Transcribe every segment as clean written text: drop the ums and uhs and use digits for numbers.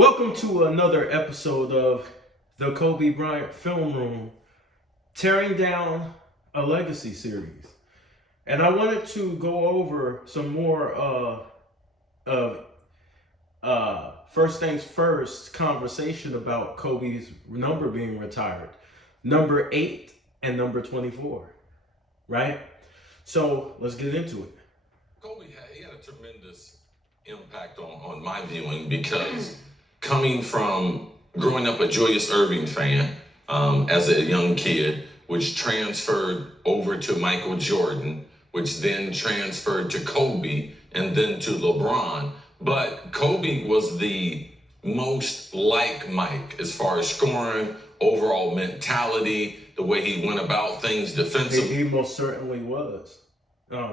Welcome to another episode of the Kobe Bryant Film Room, tearing down a legacy series. And I wanted to go over some more of first things first conversation about Kobe's number being retired, number 8 and number 24, right? So let's get into it. Kobe had a tremendous impact on my viewing because coming from growing up a Julius Erving fan as a young kid, which transferred over to Michael Jordan, which then transferred to Kobe and then to LeBron. But Kobe was the most like Mike as far as scoring, overall mentality, the way he went about things defensively. He most certainly was.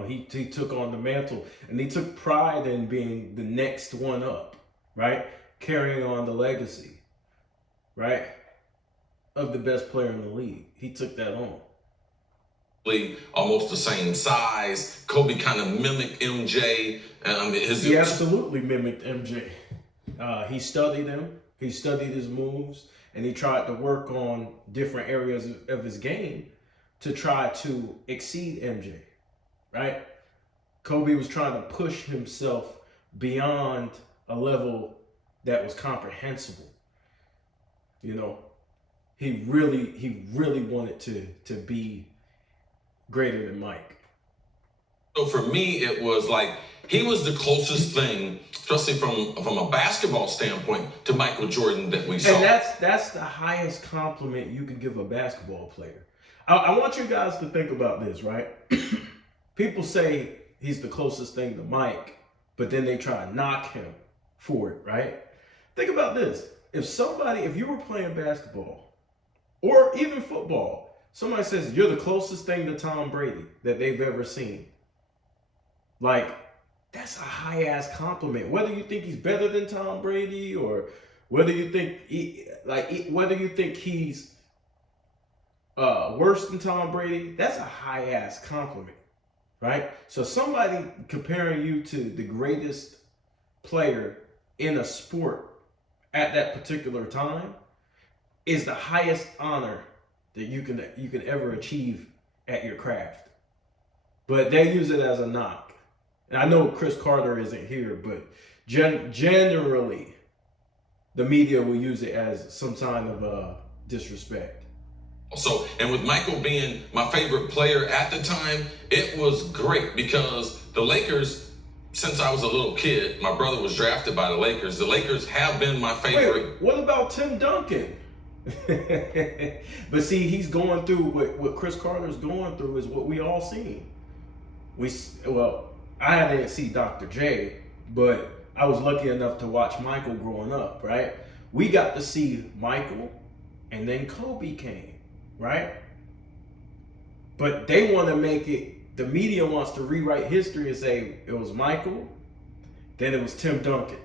He took on the mantle, and he took pride in being the next one up, right? Carrying on the legacy, right? Of the best player in the league. He took that on. Almost the same size. Kobe kind of mimicked MJ. He absolutely mimicked MJ. He studied him. He studied his moves, and he tried to work on different areas of his game to try to exceed MJ, right? Kobe was trying to push himself beyond a level that was comprehensible. You know, he really wanted to be greater than Mike. So for me, it was like he was the closest thing, especially from a basketball standpoint, to Michael Jordan that we saw. And that's the highest compliment you can give a basketball player. I want you guys to think about this, right? People say he's the closest thing to Mike, but then they try to knock him for it, right? Think about this. If you were playing basketball or even football, somebody says you're the closest thing to Tom Brady that they've ever seen. Like, that's a high-ass compliment. Whether you think he's better than Tom Brady or whether you think he's worse than Tom Brady, that's a high-ass compliment, right? So somebody comparing you to the greatest player in a sport at that particular time is the highest honor that you can ever achieve at your craft. But they use it as a knock. And I know Chris Carter isn't here, but generally the media will use it as some kind of disrespect. So, and with Michael being my favorite player at the time, it was great because the Lakers, since I was a little kid, my brother was drafted by the Lakers. The Lakers have been my favorite. Wait, what about Tim Duncan? But see, he's going through what Chris Carter's going through is what we all seen. I didn't see Dr. J, but I was lucky enough to watch Michael growing up, right? We got to see Michael, and then Kobe came, right? But they want to make it, the media wants to rewrite history and say it was Michael, then it was Tim Duncan.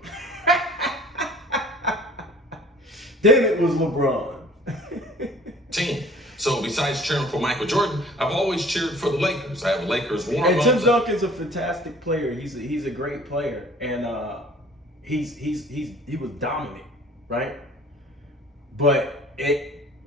Then it was LeBron. Team. So besides cheering for Michael Jordan, I've always cheered for the Lakers. I have Lakers warm-ups. And Tim Duncan's a fantastic player. He's a great player, and he was dominant, right? But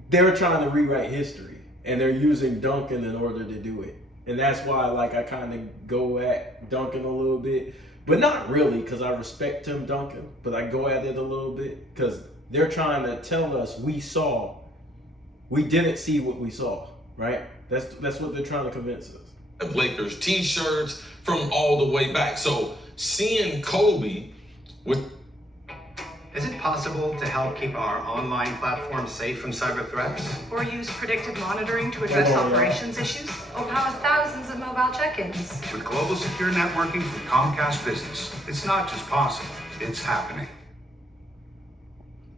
they're trying to rewrite history, and they're using Duncan in order to do it, and that's why I kind of go at Duncan a little bit, but not really because I respect Tim Duncan, but I go at it a little bit because they're trying to tell us we didn't see what we saw, right? That's what they're trying to convince us. Of Lakers t-shirts from all the way back. So seeing Kobe with... Is it possible to help keep our online platform safe from cyber threats? Or use predictive monitoring to address operations issues? Or power thousands of mobile check-ins? With global secure networking from Comcast Business, it's not just possible, it's happening.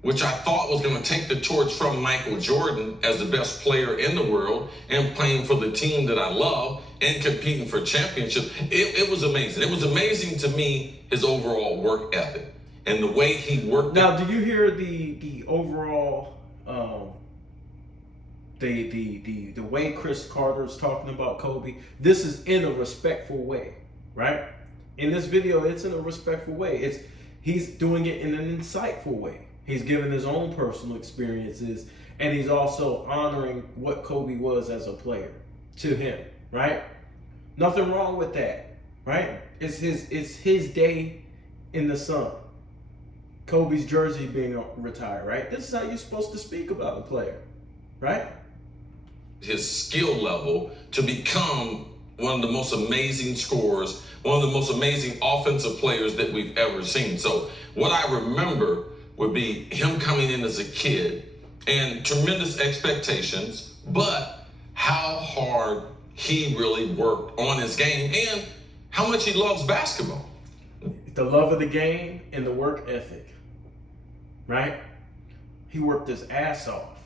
Which I thought was going to take the torch from Michael Jordan as the best player in the world and playing for the team that I love and competing for championships. It was amazing. It was amazing to me, his overall work ethic and the way he worked. Now, do you hear the overall, the way Chris Carter is talking about Kobe? This is in a respectful way, right? In this video, it's in a respectful way. he's doing it in an insightful way. He's giving his own personal experiences, and he's also honoring what Kobe was as a player to him, right? Nothing wrong with that, right? It's his day in the sun. Kobe's jersey being retired, right? This is how you're supposed to speak about a player, right? His skill level to become one of the most amazing scorers, one of the most amazing offensive players that we've ever seen. So what I remember would be him coming in as a kid and tremendous expectations, but how hard he really worked on his game and how much he loves basketball. The love of the game and the work ethic, right? He worked his ass off.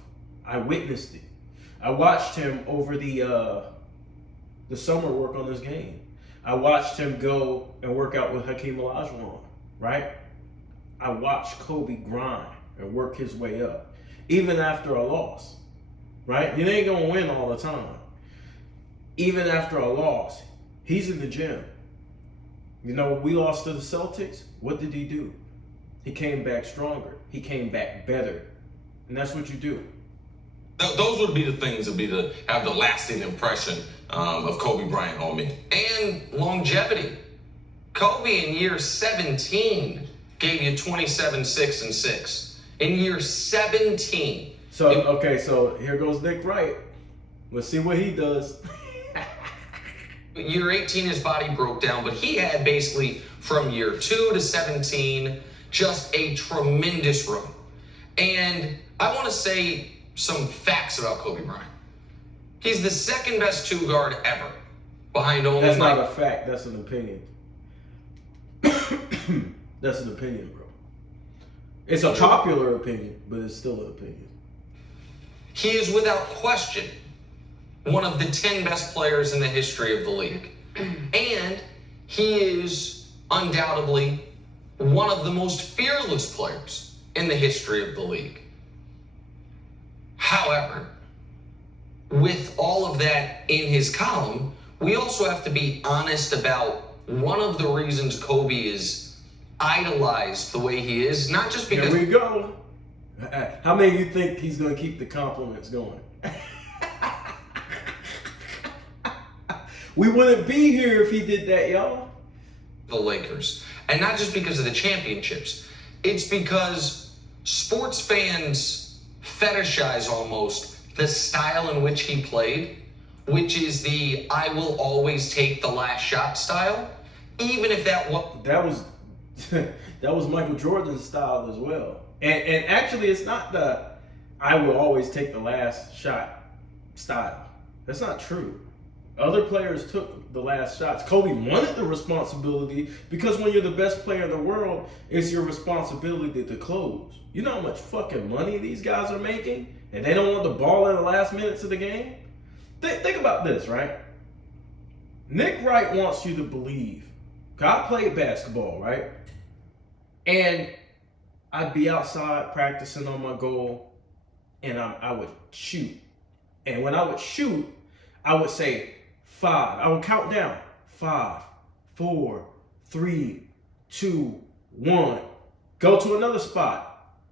I witnessed it. I watched him over the summer work on this game. I watched him go and work out with Hakeem Olajuwon, right? I watched Kobe grind and work his way up, even after a loss, right? You ain't gonna win all the time. Even after a loss, he's in the gym. You know, we lost to the Celtics. What did he do? He came back stronger. He came back better. And that's what you do. Those would be the things that have the lasting impression of Kobe Bryant on me. And longevity. Kobe in year 17 gave you 27, 6, and 6. In year 17. So here goes Nick Wright. Let's see what he does. Year 18, his body broke down, but he had basically from year 2 to 17 just a tremendous run. And I want to say some facts about Kobe Bryant. He's the second best two guard ever, behind only That's Mike. not a fact. That's an opinion. That's an opinion, bro. It's a popular opinion, but it's still an opinion. He is without question one of the 10 best players in the history of the league. And he is undoubtedly one of the most fearless players in the history of the league. However, with all of that in his column, we also have to be honest about one of the reasons Kobe is idolized the way he is, not just because... Here we go. How many of you think he's going to keep the compliments going? We wouldn't be here if he did that, y'all. The Lakers. And not just because of the championships. It's because sports fans fetishize almost the style in which he played, which is the I will always take the last shot style, even if that was that was Michael Jordan's style as well. And actually it's not the I will always take the last shot style. That's not true. Other players took the last shots. Kobe wanted the responsibility because when you're the best player in the world, it's your responsibility to close. You know how much fucking money these guys are making? And they don't want the ball in the last minutes of the game? Think about this, right? Nick Wright wants you to believe. I played basketball, right? And I'd be outside practicing on my goal, and I would shoot. And when I would shoot, I would say 5. I would count down. 5, 4, 3, 2, 1. Go to another spot.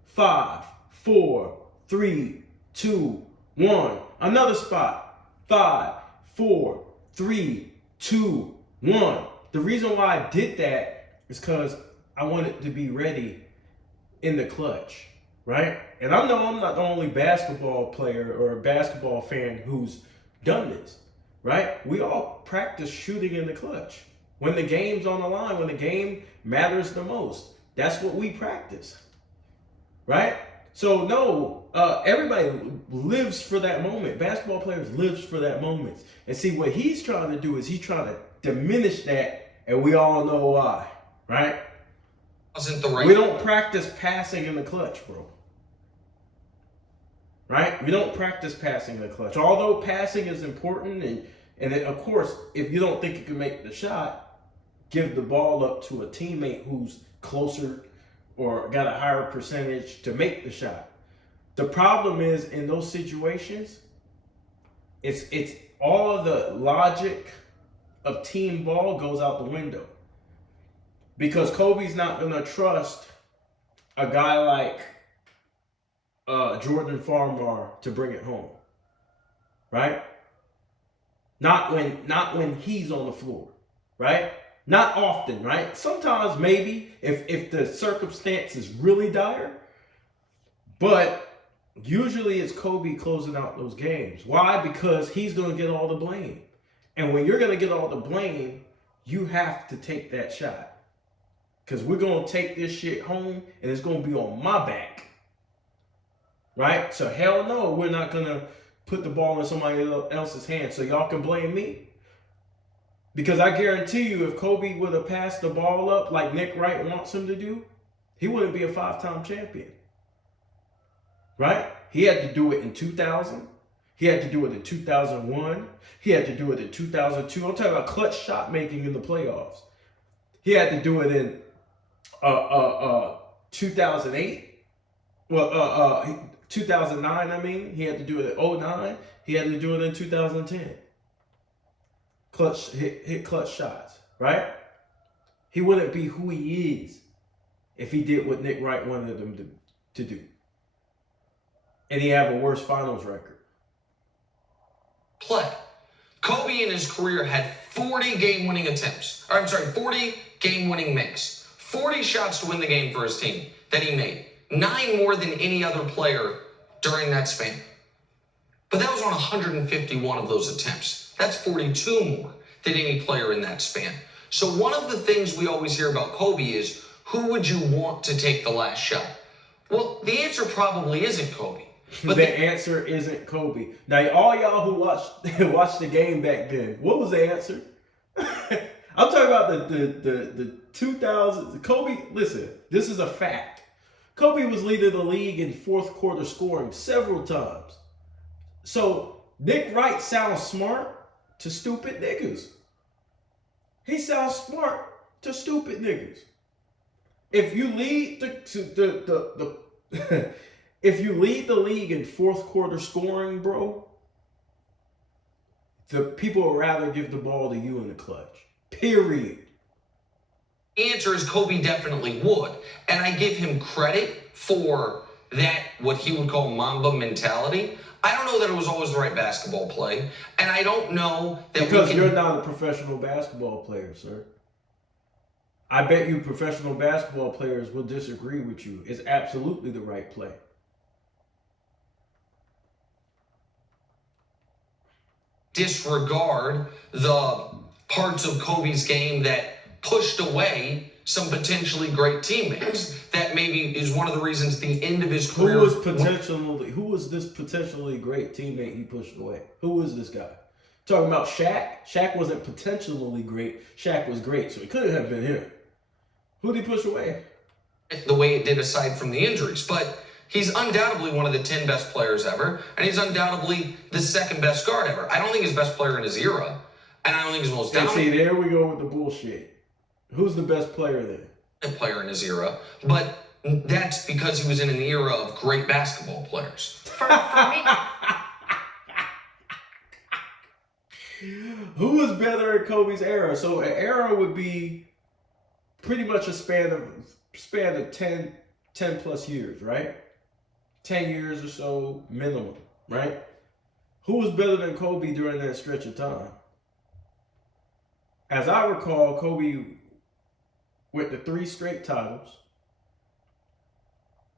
5, 4, 3, 2, 1. Another spot. 5, 4, 3, 2, 1. The reason why I did that is because I wanted to be ready in the clutch, right? And I know I'm not the only basketball player or basketball fan who's done this, right? We all practice shooting in the clutch. When the game's on the line, when the game matters the most, that's what we practice, right? So no, everybody lives for that moment. Basketball players lives for that moment. And see, what he's trying to do is he's trying to diminish that, and we all know why, right? wasn't the right... We don't practice passing in the clutch, bro. Right? We don't practice passing in the clutch. Although passing is important, and then, of course, if you don't think you can make the shot, give the ball up to a teammate who's closer or got a higher percentage to make the shot. The problem is, in those situations, it's all of the logic of team ball goes out the window. Because Kobe's not gonna trust a guy like Jordan Farmar to bring it home, right? Not when he's on the floor, right? Not often, right? Sometimes maybe if the circumstance is really dire, but usually it's Kobe closing out those games. Why? Because he's gonna get all the blame, and when you're gonna get all the blame, you have to take that shot, because we're gonna take this shit home, and it's gonna be on my back. Right? So hell no, we're not gonna put the ball in somebody else's hands so y'all can blame me. Because I guarantee you, if Kobe would have passed the ball up like Nick Wright wants him to do, he wouldn't be a 5-time champion. Right? He had to do it in 2000. He had to do it in 2001. He had to do it in 2002. I'm talking about clutch shot making in the playoffs. He had to do it in 2008. Well, 2009, I mean. He had to do it in 2009. He had to do it in 2010. Hit clutch shots, right? He wouldn't be who he is if he did what Nick Wright wanted him to do. And he have a worse finals record. Play. Kobe in his career had 40 game-winning attempts. 40 game-winning makes. 40 shots to win the game for his team that he made. 9 more than any other player during that span. But that was on 151 of those attempts. That's 42 more than any player in that span. So one of the things we always hear about Kobe is, who would you want to take the last shot? Well, the answer probably isn't Kobe. But the answer isn't Kobe. Now, all y'all who watched the game back then, what was the answer? I'm talking about the 2000s. Kobe, listen, this is a fact. Kobe was leading the league in fourth quarter scoring several times. So Nick Wright sounds smart to stupid niggas. He sounds smart to stupid niggas. If you lead if you lead the league in fourth quarter scoring, bro, the people would rather give the ball to you in the clutch. Period. The answer is Kobe definitely would. And I give him credit for that, what he would call Mamba mentality. I don't know that it was always the right basketball play. And I don't know that because you're not a professional basketball player, sir. I bet you professional basketball players will disagree with you. It's absolutely the right play. Disregard the parts of Kobe's game that pushed away some potentially great teammates. That maybe is one of the reasons the end of his career. Who was this potentially great teammate he pushed away? Who was this guy? Talking about Shaq? Shaq wasn't potentially great. Shaq was great, so it couldn't have been him. Who did he push away? The way it did aside from the injuries. But he's undoubtedly one of the 10 best players ever, and he's undoubtedly the second best guard ever. I don't think he's best player in his era, and I don't think he's most dominant. See, there we go with the bullshit. Who's the best player then? Player in his era, but that's because he was in an era of great basketball players. For me, Who was better in Kobe's era? So an era would be pretty much a span of 10 plus years, right? 10 years or so minimum, right? Who was better than Kobe during that stretch of time? As I recall, Kobe went to 3 straight titles,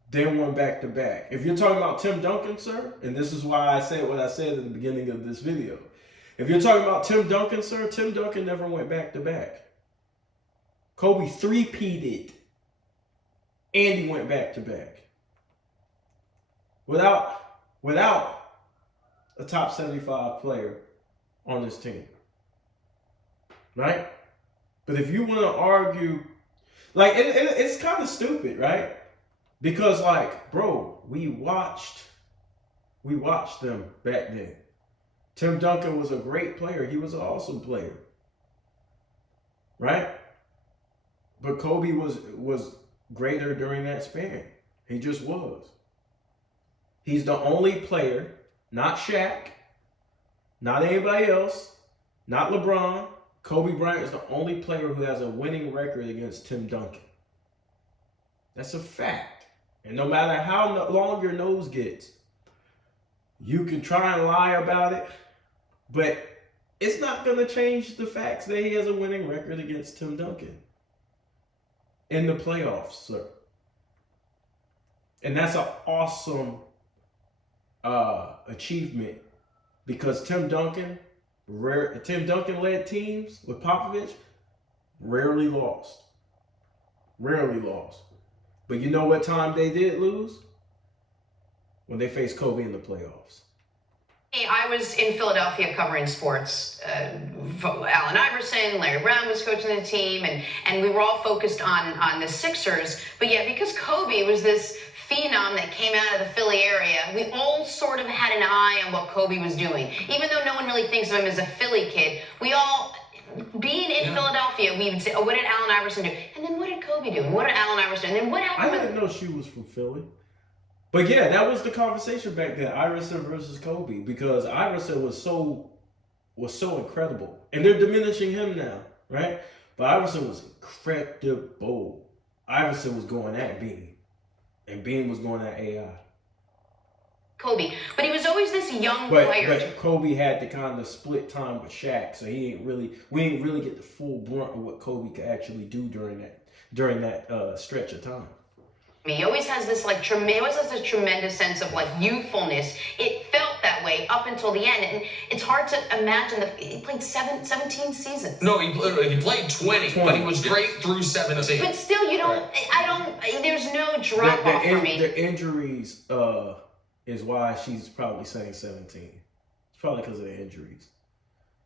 then won back-to-back. If you're talking about Tim Duncan, sir, and this is why I said what I said in the beginning of this video. If you're talking about Tim Duncan, sir, Tim Duncan never went back-to-back. Kobe 3-peated, and he went back-to-back. Without a top 75 player on this team. Right? But if you want to argue, like, it's kind of stupid, right? Because, like, bro, we watched them back then. Tim Duncan was a great player. He was an awesome player. Right? But Kobe was greater during that span. He just was. He's the only player, not Shaq, not anybody else, not LeBron, Kobe Bryant is the only player who has a winning record against Tim Duncan. That's a fact. And no matter how long your nose gets, you can try and lie about it, but it's not going to change the facts that he has a winning record against Tim Duncan in the playoffs, sir. And that's an awesome achievement because Tim Duncan led teams with Popovich rarely lost. Rarely lost. But you know what time they did lose? When they faced Kobe in the playoffs. I was in Philadelphia covering sports. Allen Iverson, Larry Brown was coaching the team, and we were all focused on the Sixers. But yeah, because Kobe was this phenom that came out of the Philly area, we all sort of had an eye on what Kobe was doing. Even though no one really thinks of him as a Philly kid, we all, being in Philadelphia, we would say, oh, what did Allen Iverson do? And then what did Kobe do? And what did Allen Iverson do? And then what happened? I didn't know she was from Philly. But yeah, that was the conversation back then, Iverson versus Kobe, because Iverson was so incredible. And they're diminishing him now, right? But Iverson was incredible. Iverson was going at Bean, and Bean was going at AI. Kobe. But he was always this young player. But Kobe had to kind of split time with Shaq, so we ain't really get the full brunt of what Kobe could actually do during that stretch of time. He always has this tremendous sense of youthfulness. It felt that way up until the end, and it's hard to imagine that he played 17 seasons. No, he played 20, but he was great through 17. But still, you don't. There's no drop off for me. The injuries is why she's probably saying 17. It's probably because of the injuries.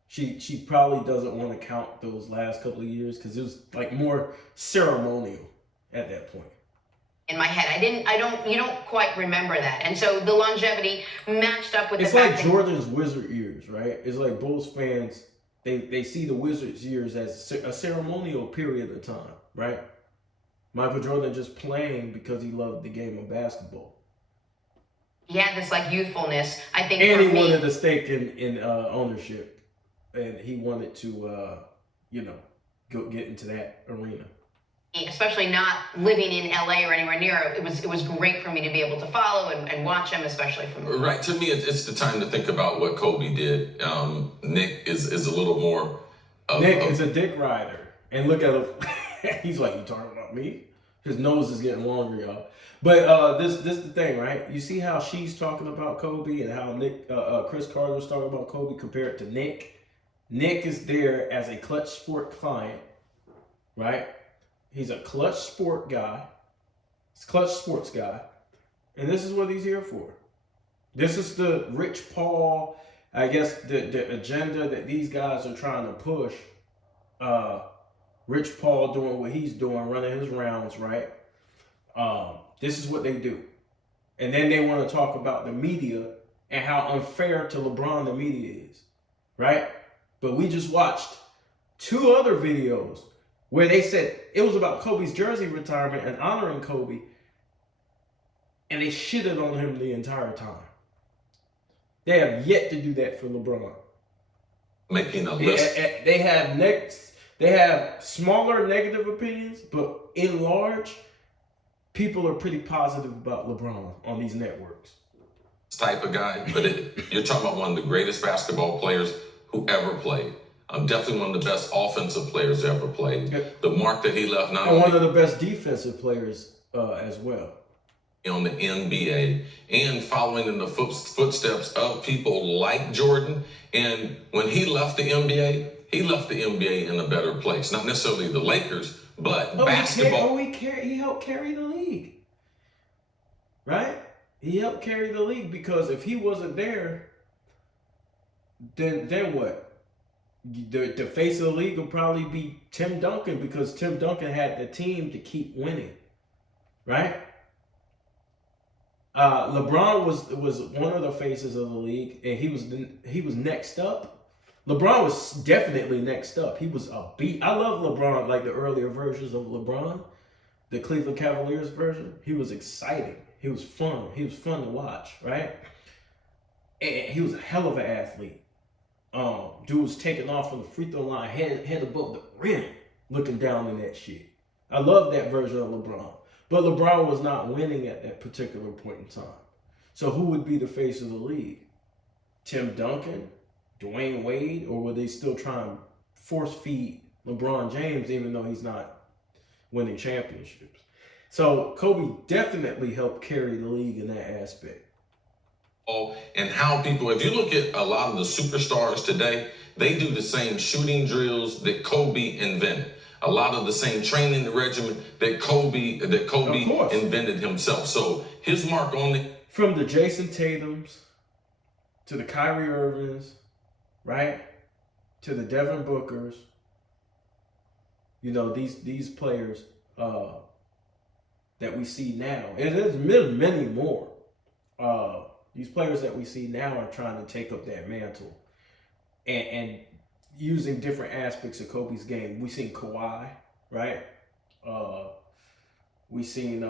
She probably doesn't want to count those last couple of years because it was more ceremonial at that point. In my head, you don't quite remember that, and so the longevity matched up with it's the fact like Jordan's Wizard years, right? It's like Bulls fans they see the Wizards years as a ceremonial period of time, right? Michael Jordan just playing because he loved the game of basketball. He had this youthfulness, I think. And he wanted a stake in ownership, and he wanted to go get into that arena. Especially not living in LA or anywhere near it, it was great for me to be able to follow and watch him, especially from. Right. To me, it's the time to think about what Kobe did. Nick is a little more. Nick is a dick rider, and look at him. He's like, "You talking about me?" His nose is getting longer, y'all. But this the thing, right? You see how she's talking about Kobe and how Chris Carter was talking about Kobe compared to Nick. Nick is there as a Clutch Sport client, right? He's a Clutch Sport guy. He's a Clutch Sports guy. And this is what he's here for. This is the Rich Paul, I guess, the agenda that these guys are trying to push. Rich Paul doing what he's doing, running his rounds, right? This is what they do. And then they want to talk about the media and how unfair to LeBron the media is, right? But we just watched 2 other videos where they said it was about Kobe's jersey retirement and honoring Kobe, and they shitted on him the entire time. They have yet to do that for LeBron. Making a list. They have smaller negative opinions, but in large, people are pretty positive about LeBron on these networks. Type of guy, but you're talking about one of the greatest basketball players who ever played. Definitely one of the best offensive players ever played. Yep. The mark that he left, not and only one of the best defensive players as well. On the NBA and following in the footsteps of people like Jordan. And when he left the NBA, he left the NBA in a better place. Not necessarily the Lakers, but basketball. He helped carry the league. Right? He helped carry the league because if he wasn't there, then what? The face of the league will probably be Tim Duncan because Tim Duncan had the team to keep winning, right? LeBron was one of the faces of the league, and he was next up. LeBron was definitely next up. He was a beat. I love LeBron, like the earlier versions of LeBron, the Cleveland Cavaliers version. He was exciting. He was fun. He was fun to watch, right? And he was a hell of an athlete. Dude was taking off from the free throw line, head above the rim, looking down in that shit. I love that version of LeBron. But LeBron was not winning at that particular point in time. So who would be the face of the league? Tim Duncan, Dwayne Wade, or would they still try and force feed LeBron James even though he's not winning championships? So Kobe definitely helped carry the league in that aspect. And how people, if you look at a lot of the superstars today, they do the same shooting drills that Kobe invented. A lot of the same training regimen that Kobe invented himself. So his mark on it. From the Jason Tatums to the Kyrie Irvings, right? To the Devin Bookers. You know, these players that we see now. And there's many more. These players that we see now are trying to take up that mantle and using different aspects of Kobe's game. We've seen Kawhi, right? We've seen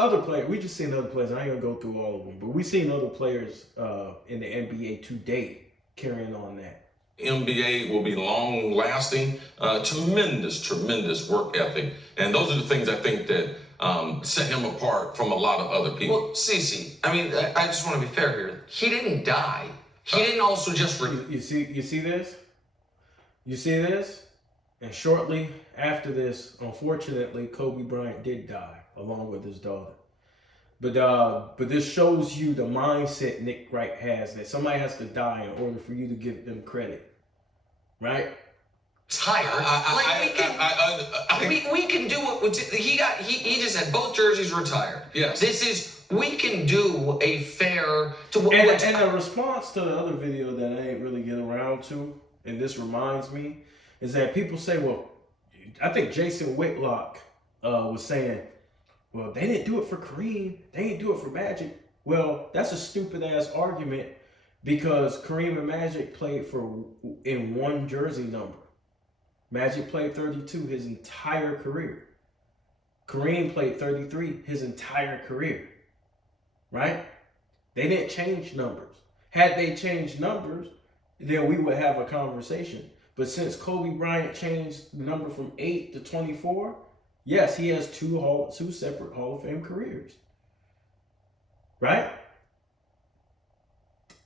other players. We just seen other players. I ain't gonna go through all of them, but we've seen other players in the NBA to date carrying on that. NBA will be long lasting, tremendous work ethic. And those are the things I think that set him apart from a lot of other people. Well, Cece, I mean, I just want to be fair here. He didn't die. He didn't also just. You see this? You see this? And shortly after this, unfortunately, Kobe Bryant did die along with his daughter. But this shows you the mindset Nick Wright has, that somebody has to die in order for you to give them credit, right? Tired. We can do what he got. He just had both jerseys retired. Yes. We can do a fair to what. And a response to the other video that I ain't really get around to, and this reminds me, is that people say, well, I think Jason Whitlock was saying, well, they didn't do it for Kareem, they didn't do it for Magic. Well, that's a stupid ass argument because Kareem and Magic played in one jersey number. Magic played 32 his entire career. Kareem played 33 his entire career. Right? They didn't change numbers. Had they changed numbers, then we would have a conversation. But since Kobe Bryant changed the number from 8 to 24, yes, he has two separate Hall of Fame careers. Right?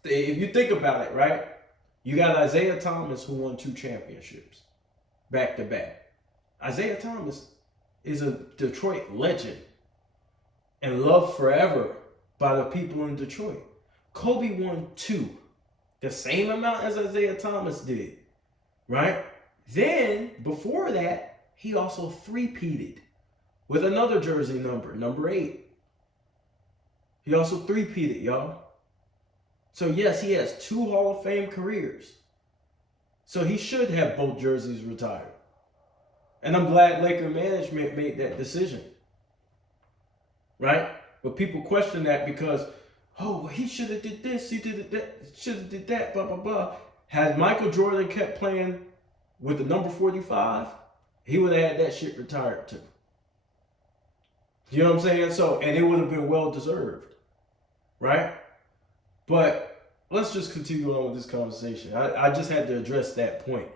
If you think about it, right? You got Isaiah Thomas who won 2 championships back to back. Isaiah Thomas is a Detroit legend and loved forever by the people in Detroit. Kobe won 2, the same amount as Isaiah Thomas did, right? Then, before that, he also three-peated with another jersey number 8. He also three-peated, y'all. So yes, he has 2 Hall of Fame careers. So he should have both jerseys retired. And I'm glad Laker management made that decision. Right? But people question that because, oh, he should have did this, he did that, should have did that, blah, blah, blah. Had Michael Jordan kept playing with the number 45, he would have had that shit retired too. You know what I'm saying? So, and it would have been well deserved. Right? But let's just continue on with this conversation. I just had to address that point.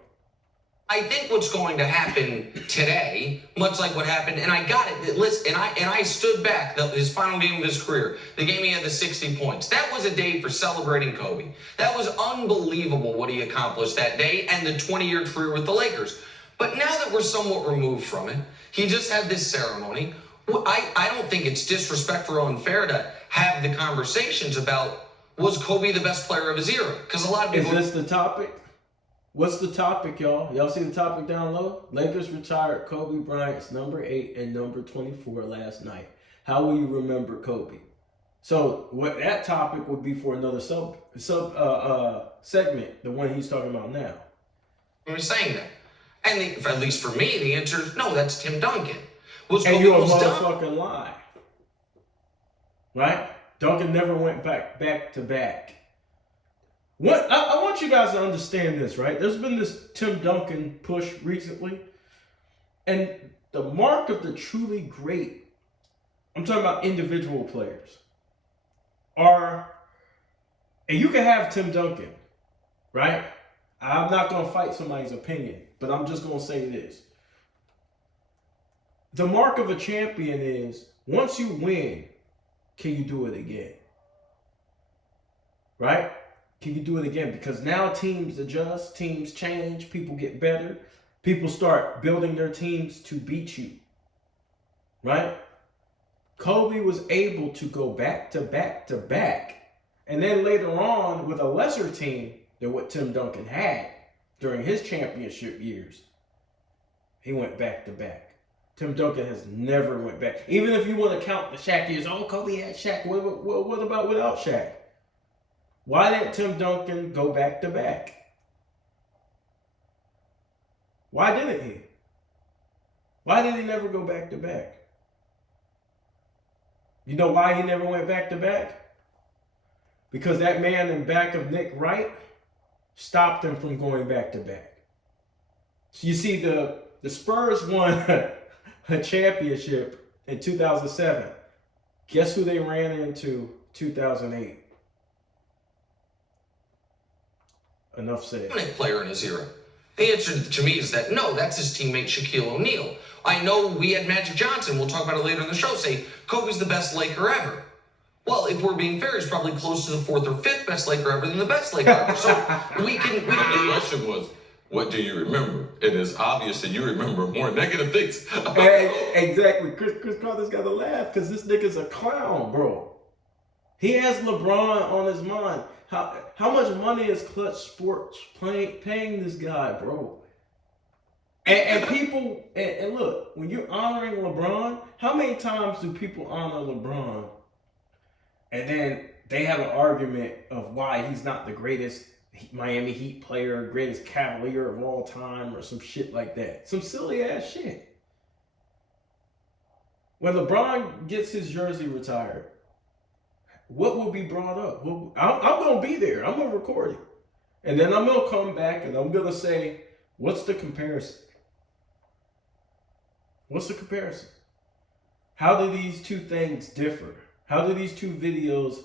I think what's going to happen today, much like what happened, and I got it. Listen, and I stood back. His final game of his career, the game he had the 60 points. That was a day for celebrating Kobe. That was unbelievable what he accomplished that day and the 20-year career with the Lakers. But now that we're somewhat removed from it, he just had this ceremony. I don't think it's disrespectful or unfair to have the conversations about, was Kobe the best player of his era? Because a lot of people. Is this the topic? What's the topic, y'all? Y'all see the topic down low? Lakers retired Kobe Bryant's number 8 and number 24 last night. How will you remember Kobe? So what that topic would be for another sub segment, the one he's talking about now. We're saying that, and at least for me, the answer is no. That's Tim Duncan. And you're a motherfucking lie, right? Duncan never went back to back. What I want you guys to understand this, right? There's been this Tim Duncan push recently, and the mark of the truly great, I'm talking about individual players, and you can have Tim Duncan, right? I'm not going to fight somebody's opinion, but I'm just going to say this. The mark of a champion is once you win, can you do it again? Right? Can you do it again? Because now teams adjust, teams change, people get better. People start building their teams to beat you. Right? Kobe was able to go back to back to back. And then later on, with a lesser team than what Tim Duncan had during his championship years, he went back to back. Tim Duncan has never went back. Even if you want to count the Shaq years, oh, Kobe had Shaq. What about without Shaq? Why didn't Tim Duncan go back to back? Why didn't he? Why did he never go back to back? You know why he never went back to back? Because that man in back of Nick Wright stopped him from going back to back. So you see, the Spurs won a championship in 2007. Guess who they ran into 2008? Enough said. Player in his era. The answer to me is that no, that's his teammate Shaquille O'Neal. I know we had Magic Johnson, we'll talk about it later in the show, say Kobe's the best Laker ever. Well, if we're being fair, he's probably close to the 4th or 5th best Laker ever than the best Laker ever. So we can. The question was, what do you remember? It is obvious that you remember more negative things. Exactly. Chris Carter's got to laugh because this nigga's a clown, bro. He has LeBron on his mind. How much money is Clutch Sports paying this guy, bro? And people, and look, when you're honoring LeBron, how many times do people honor LeBron and then they have an argument of why he's not the greatest Miami Heat player, greatest Cavalier of all time, or some shit like that? Some silly ass shit. When LeBron gets his jersey retired, what will be brought up? I'm going to be there. I'm going to record it. And then I'm going to come back and I'm going to say, what's the comparison? What's the comparison? How do these two things differ? How do these two videos,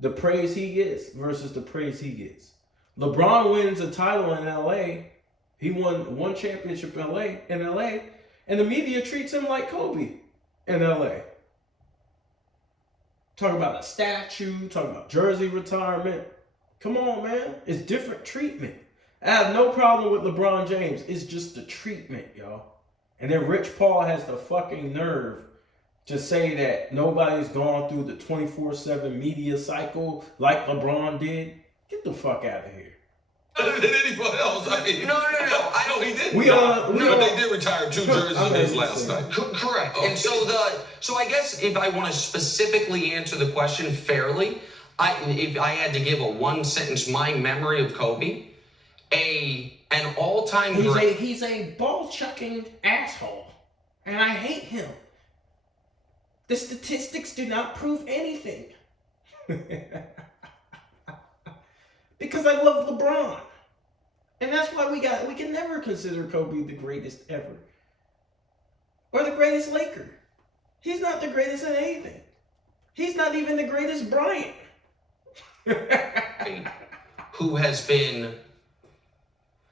the praise he gets versus the praise he gets? LeBron wins a title in LA. He won one championship in LA, and the media treats him like Kobe in LA. Talking about a statue, talking about jersey retirement. Come on, man. It's different treatment. I have no problem with LeBron James. It's just the treatment, y'all. And then Rich Paul has the fucking nerve to say that nobody's gone through the 24/7 media cycle like LeBron did. Get the fuck out of here. Better than anyone else. I mean, No. I don't. He didn't. No, they did retire 2 jerseys in his last night. Correct. And so I guess if I want to specifically answer the question fairly, if I had to give a 1-sentence my memory of Kobe, an all-time great. He's a ball-chucking asshole, and I hate him. The statistics do not prove anything. Because I love LeBron. And that's why we can never consider Kobe the greatest ever. Or the greatest Laker. He's not the greatest at anything. He's not even the greatest Bryant. Who has been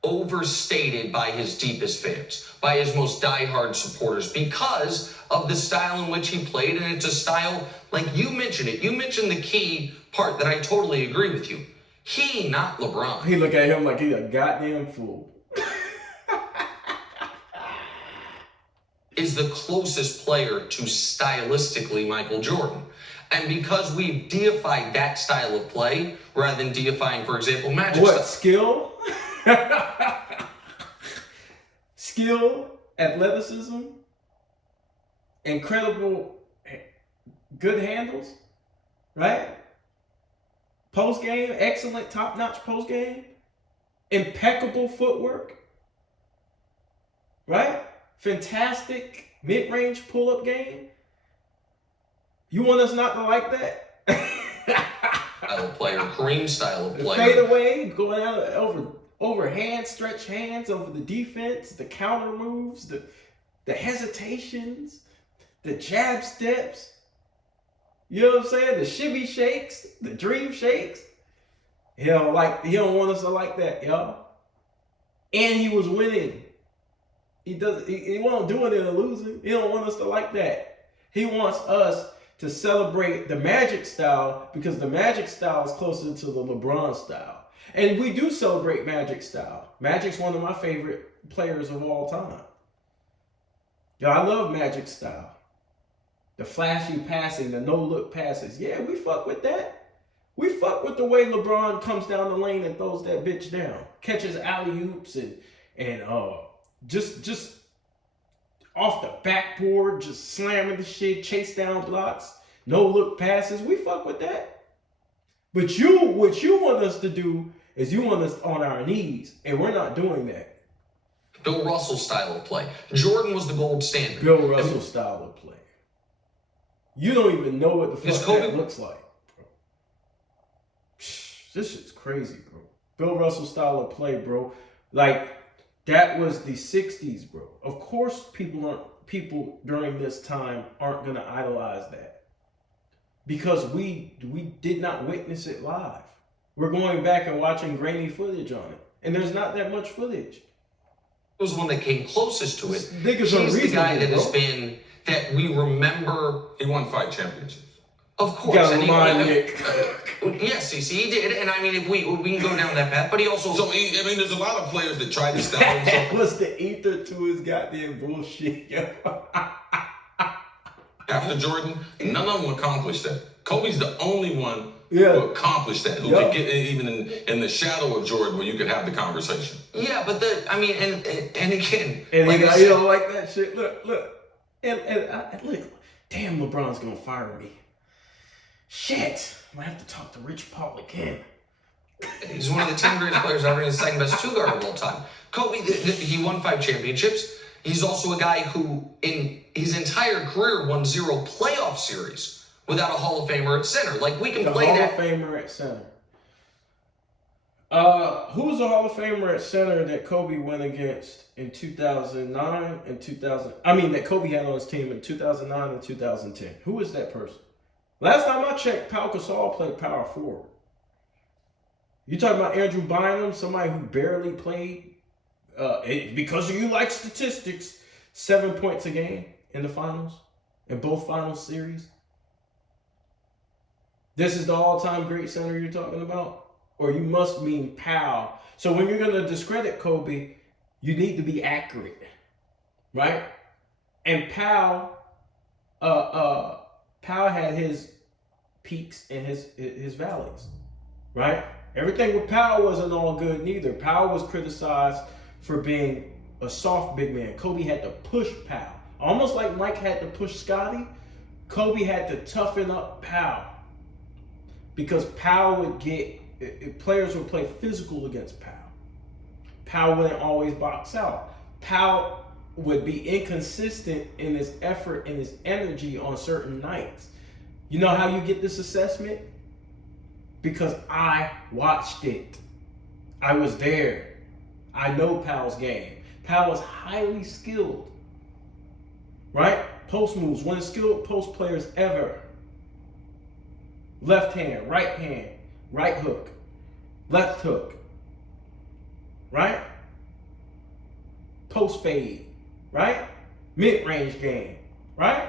overstated by his deepest fans, by his most diehard supporters, because of the style in which he played. And it's a style, like you mentioned it. You mentioned the key part that I totally agree with you. He, not LeBron. He look at him like he's a goddamn fool. Is the closest player to stylistically Michael Jordan. And because we've deified that style of play, rather than deifying, for example, Magic. What, skill? Skill, athleticism, incredible, good handles, right? Post game, excellent, top-notch post game, impeccable footwork, right? Fantastic mid-range pull-up game. You want us not to like that? Style of player, Kareem style of player. Fade away, going out over hands, stretch hands, over the defense, the counter moves, the hesitations, the jab steps. You know what I'm saying? The shimmy shakes, the dream shakes. He don't want us to like that, y'all. And he was winning. He won't do it in a losing. He don't want us to like that. He wants us to celebrate the Magic style because the Magic style is closer to the LeBron style. And we do celebrate Magic style. Magic's one of my favorite players of all time. Yo, I love Magic style. The flashy passing, the no-look passes. Yeah, we fuck with that. We fuck with the way LeBron comes down the lane and throws that bitch down. Catches alley-oops and just off the backboard, just slamming the shit, chase down blocks, no-look passes. We fuck with that. But what you want us to do is you want us on our knees, and we're not doing that. Bill Russell style of play. Jordan was the gold standard. Bill Russell style of play. You don't even know what the fuck that looks like. This shit's crazy, bro. Bill Russell style of play, bro. Like, that was the 60s, bro. Of course people during this time aren't gonna idolize that. Because we did not witness it live. We're going back and watching grainy footage on it. And there's not that much footage. Was the one that came closest to it. He's the guy that has been, that we remember. He won 5 championships. Of course. Gotta remind Nick. Yes, he did. And I mean, if we can go down that path, but he also. So, I mean, there's a lot of players that tried to style him. That was the ether to his goddamn bullshit, yo. After Jordan, none of them accomplished that. Kobe's the only one who accomplished that, who could get even in the shadow of Jordan where you could have the conversation. Yeah, but and again, And like you don't like that shit. Look, and look. Damn, LeBron's gonna fire me. Shit, I'm gonna have to talk to Rich Paul again. He's one of the 10 greatest players ever, and the second best two guard of all time. Kobe, he won 5 championships. He's also a guy who, in his entire career, won 0 playoff series without a Hall of Famer at center. Like, we can play that. Hall of Famer at center. Who's the Hall of Famer at center that Kobe went against in 2009 and 2000? I mean, that Kobe had on his team in 2009 and 2010. Who is that person? Last time I checked, Pau Gasol played power forward. You talking about Andrew Bynum, somebody who barely played? Because you like statistics, 7 points a game in the finals, in both finals series. This is the all-time great center you're talking about? Or you must mean Pau. So when you're going to discredit Kobe, you need to be accurate, right? And Pau had his peaks and his valleys, right? Everything with Pau wasn't all good neither. Pau was criticized for being a soft big man. Kobe had to push Pau. Almost like Mike had to push Scotty, Kobe had to toughen up Pau. Because Pau would players would play physical against Pau. Pau wouldn't always box out. Pau would be inconsistent in his effort and his energy on certain nights. You know how you get this assessment? Because I watched it. I was there. I know Pau's game. Pau is highly skilled. Right? Post moves, one of the skilled post players ever. Left hand, right hook, left hook. Right? Post fade. Right? Mid-range game. Right?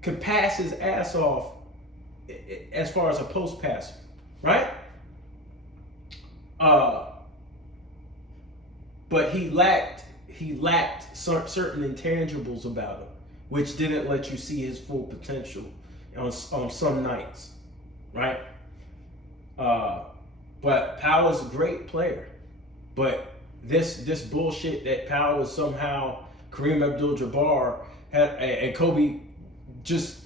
Could pass his ass off as far as a post passer. Right? But he lacked certain intangibles about him, which didn't let you see his full potential on some nights, right? But Pau is a great player, but this bullshit that Pau was somehow Kareem Abdul-Jabbar and Kobe just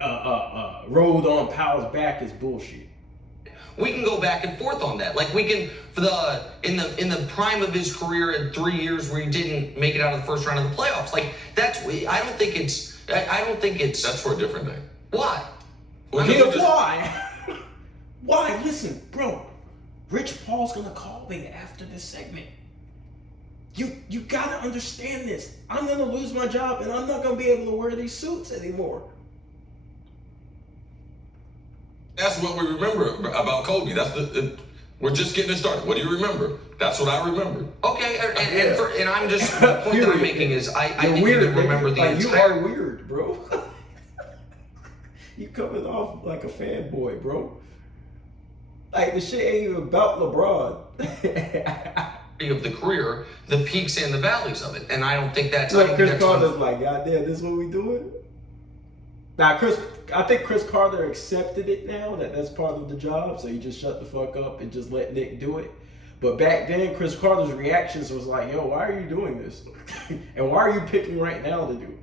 rode on Pau's back is bullshit. We can go back and forth on that. Like, we can, in the prime of his career in 3 years where he didn't make it out of the first round of the playoffs. Like, I don't think it's. That's for a different day. Why? Why? Why? Listen, bro. Rich Paul's gonna call me after this segment. You gotta understand this. I'm gonna lose my job and I'm not gonna be able to wear these suits anymore. That's what we remember about Kobe. We're just getting it started. What do you remember? That's what I remember. Okay, and I'm just, the point that I'm making is I think weird, you remember the like, entire. You are weird, bro. You coming off like a fanboy, bro. Like, the shit ain't even about LeBron. Of the career, the peaks and the valleys of it, and I don't think that's. Look, Chris Carter's like, goddamn, this is what we doing. Now, I think Chris Carter accepted it now that that's part of the job, so he just shut the fuck up and just let Nick do it. But back then, Chris Carter's reactions was like, yo, why are you doing this? And why are you picking right now to do it?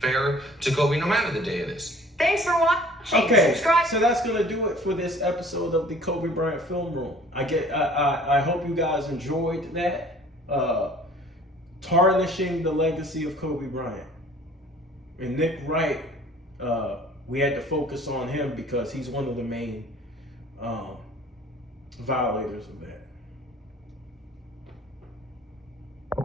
Fair to Kobe, no matter the day it is. Thanks for watching. Okay, Subscribe. so that's gonna do it for this episode of the Kobe Bryant Film Room. I hope you guys enjoyed that. Tarnishing the legacy of Kobe Bryant. And Nick Wright, we had to focus on him because he's one of the main violators of that.